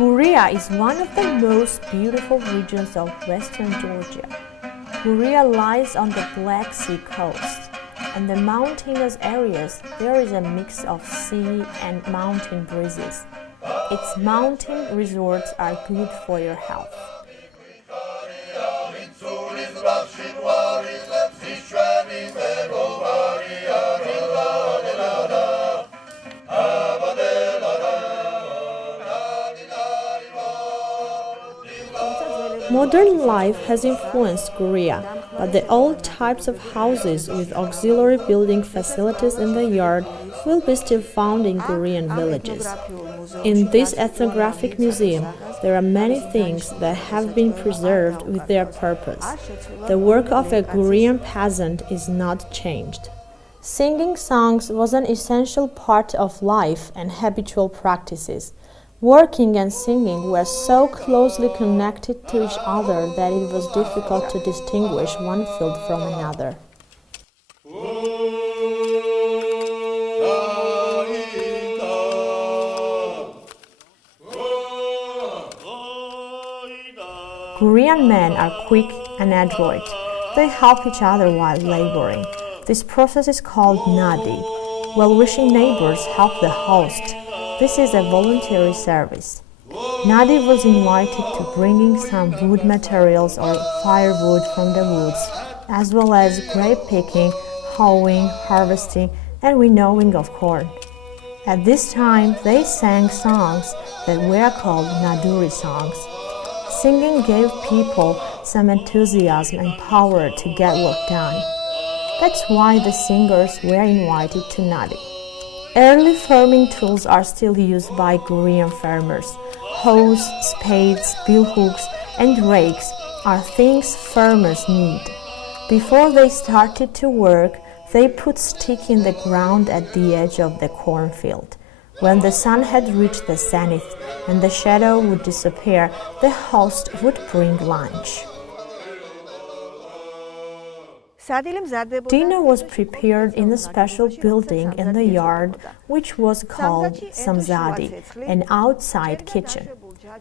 Guria is one of the most beautiful regions of western Georgia. Guria lies on the Black Sea coast. In the mountainous areas, there is a mix of sea and mountain breezes. Its mountain resorts are good for your health. Modern life has influenced Guria, but the old types of houses with auxiliary building facilities in the yard will be still found in Gurian villages. In this ethnographic museum, there are many things that have been preserved with their purpose. The work of a Gurian peasant is not changed. Singing songs was an essential part of life and habitual practices. Working and singing were so closely connected to each other that it was difficult to distinguish one field from another. Gurian men are quick and adroit. They help each other while laboring. This process is called nadi. Well-wishing neighbors help the host. This is a voluntary service. Nadi was invited to bringing some wood materials or firewood from the woods, as well as grape picking, hoeing, harvesting, and winnowing of corn. At this time, they sang songs that were called Naduri songs. Singing gave people some enthusiasm and power to get work done. That's why the singers were invited to Nadi. Early farming tools are still used by Gurian farmers. Hoes, spades, billhooks, and rakes are things farmers need. Before they started to work, they put stick in the ground at the edge of the cornfield. When the sun had reached the zenith and the shadow would disappear, the host would bring lunch. Dinner was prepared in a special building in the yard, which was called samzadi, an outside kitchen.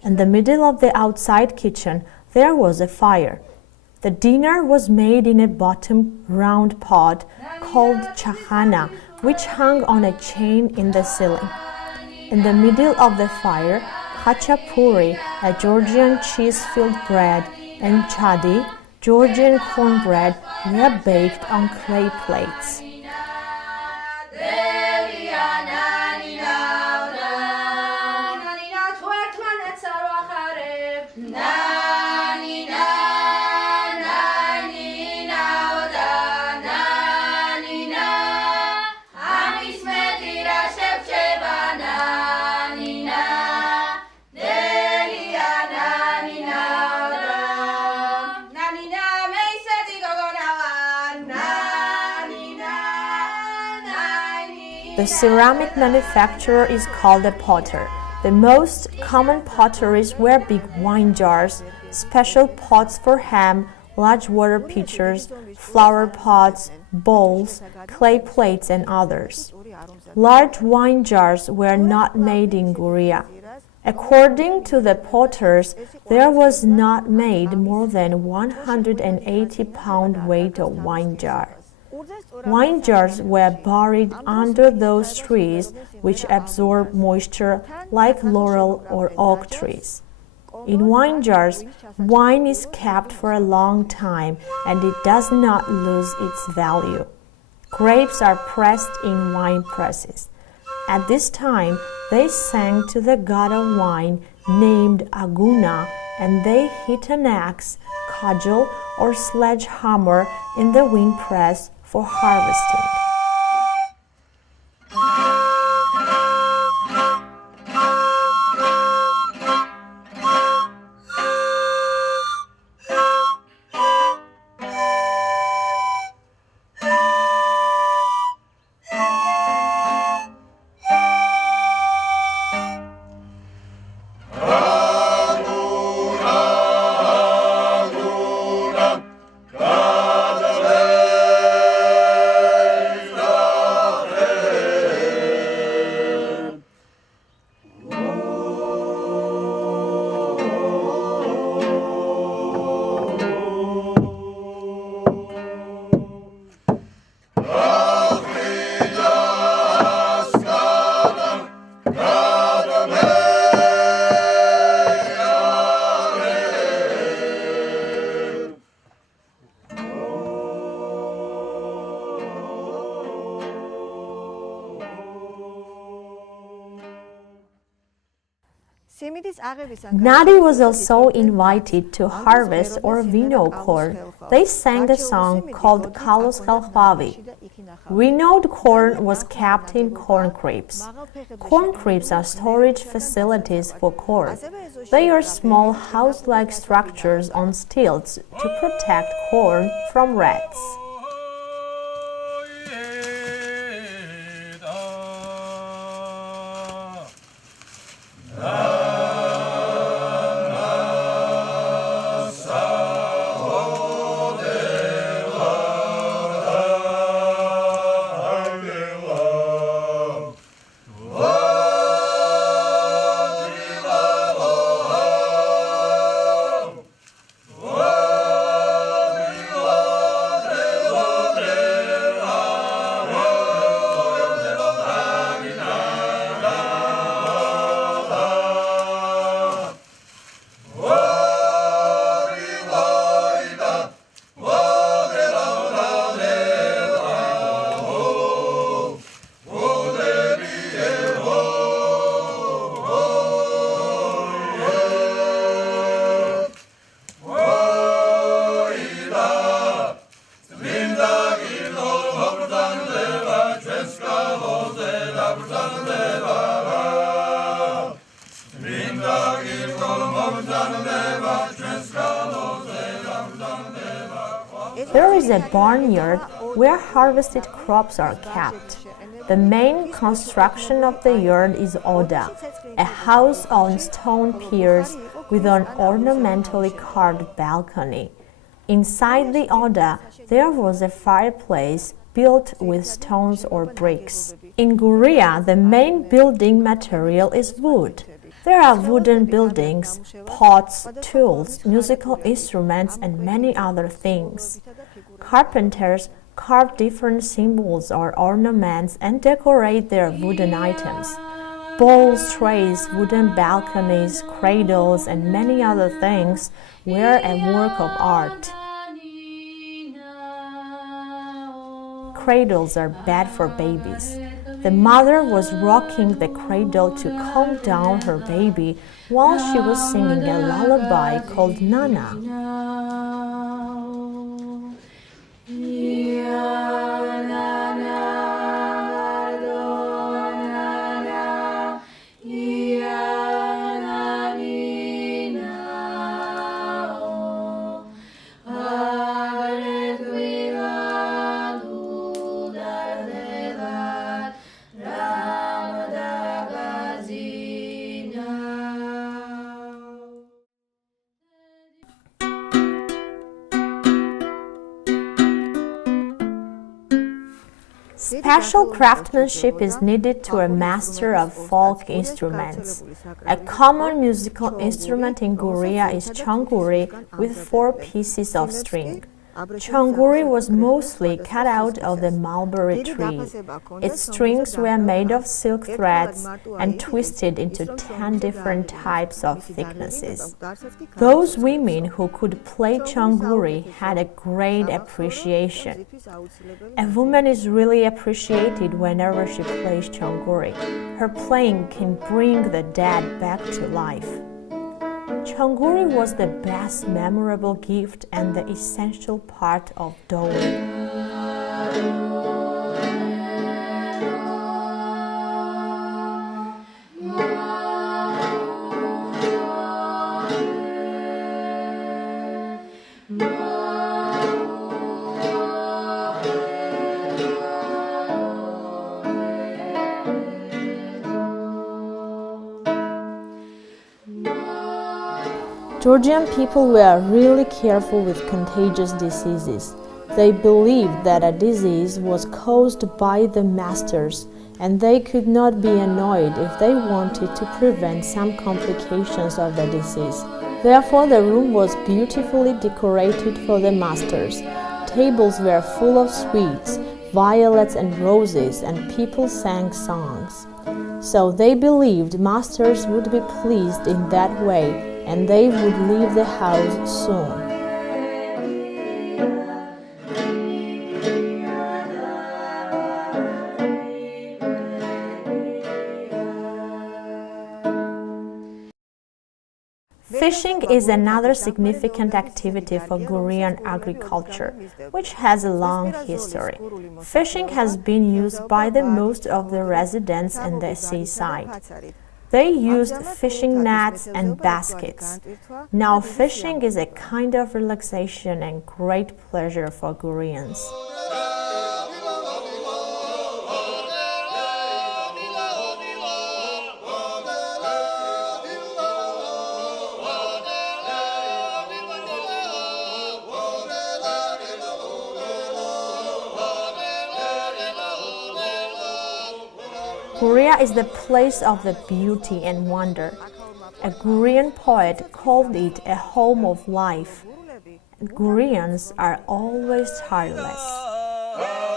In the middle of the outside kitchen, there was a fire. The dinner was made in a bottom round pot called chahana, which hung on a chain in the ceiling. In the middle of the fire, khachapuri, a Georgian cheese-filled bread, and chadi, Georgian cornbread, were baked on clay plates. The ceramic manufacturer is called a potter. The most common potteries were big wine jars, special pots for ham, large water pitchers, flower pots, bowls, clay plates, and others. Large wine jars were not made in Guria. According to the potters, there was not made more than 180-pound weight of wine jar. Wine jars were buried under those trees which absorb moisture like laurel or oak trees. In wine jars, wine is kept for a long time and it does not lose its value. Grapes are pressed in wine presses. At this time, they sang to the god of wine named Aguna, and they hit an axe, cudgel, or sledgehammer in the wine press for harvesting. Nadi was also invited to harvest or winnow corn. They sang a song called Kalos Kalhvavi. Winnowed corn was kept in corn cribs. Corn cribs are storage facilities for corn. They are small house-like structures on stilts to protect corn from rats. There is a barnyard where harvested crops are kept. The main construction of the yard is Oda, a house on stone piers with an ornamentally carved balcony. Inside the Oda, there was a fireplace built with stones or bricks. In Guria, the main building material is wood. There are wooden buildings, pots, tools, musical instruments, and many other things. Carpenters carve different symbols or ornaments and decorate their wooden items. Bowls, trays, wooden balconies, cradles, and many other things were a work of art. Cradles are bad for babies. The mother was rocking the cradle to calm down her baby while she was singing a lullaby called Nana. Special craftsmanship is needed to a master of folk instruments. A common musical instrument in Guria is chonguri with 4 pieces of string. Chonguri was mostly cut out of the mulberry tree. Its strings were made of silk threads and twisted into 10 different types of thicknesses. Those women who could play chonguri had a great appreciation. A woman is really appreciated whenever she plays chonguri. Her playing can bring the dead back to life. Chonguri was the best memorable gift and the essential part of dowry. Georgian people were really careful with contagious diseases. They believed that a disease was caused by the masters, and they could not be annoyed if they wanted to prevent some complications of the disease. Therefore, the room was beautifully decorated for the masters. Tables were full of sweets, violets and roses, and people sang songs. So they believed masters would be pleased in that way, and they would leave the house soon. Fishing is another significant activity for Gurian agriculture, which has a long history. Fishing has been used by the most of the residents in the seaside. They used fishing nets and baskets. Now fishing is a kind of relaxation and great pleasure for Gurians. Guria is the place of the beauty and wonder. A Gurian poet called it a home of life. Gurians are always tireless.